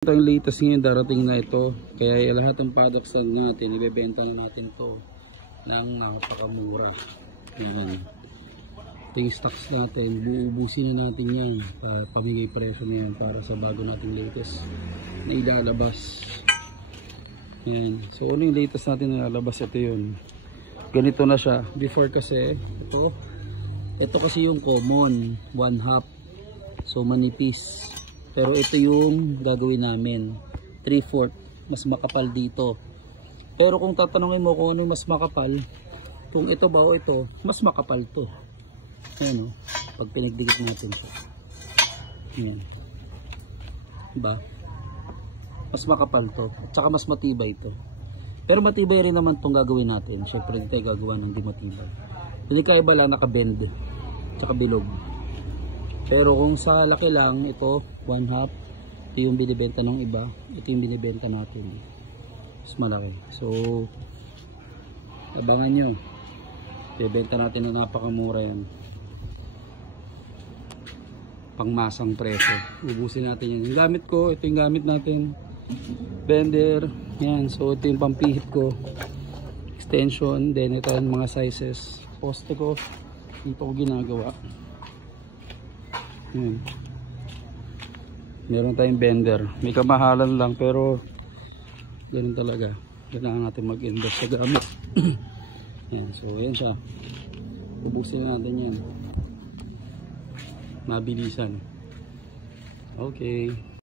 Ito yung latest ngayon darating na ito. Kaya lahat ng products natin, ibebenta na natin to ng napakamura. Yan. Ito yung stocks natin. Buubusin na natin yan. Pamigay presyo na yan para sa bago nating latest na ilalabas. Yan. So ano yung latest natin na ilalabas? Ito yun. Ganito na siya. Before kasi, ito kasi yung common. 1/2. So manipis. Pero ito yung gagawin namin 3/4, mas makapal dito. Pero kung tatanungin mo kung ano yung mas makapal, kung ito ba o ito, mas makapal to. Ayan o, pag pinagdikit natin to. Ayan. Diba? Mas makapal to, at saka mas matibay to. Pero matibay rin naman tong gagawin natin. Syempre dito tayo gagawa ng di matibay. Hindi kaiba lang nakabend, tsaka bilog. Pero kung sa laki lang, ito 1/2, ito yung binibenta ng iba, ito yung binibenta natin, mas malaki. So abangan nyo, binibenta natin na napakamura yan, pangmasang presyo. Ubusin natin yan. Yung gamit ko, ito yung gamit natin, bender yan. So ito yung pampihit ko, extension, then ito yung mga sizes. Poste ko dito ko ginagawa. Meron tayong bender, may kamahalan lang pero ganun talaga, kailangan natin mag-invest sa gamit. Yan, so yan siya, ubusin natin yan, mabilisan. Okay.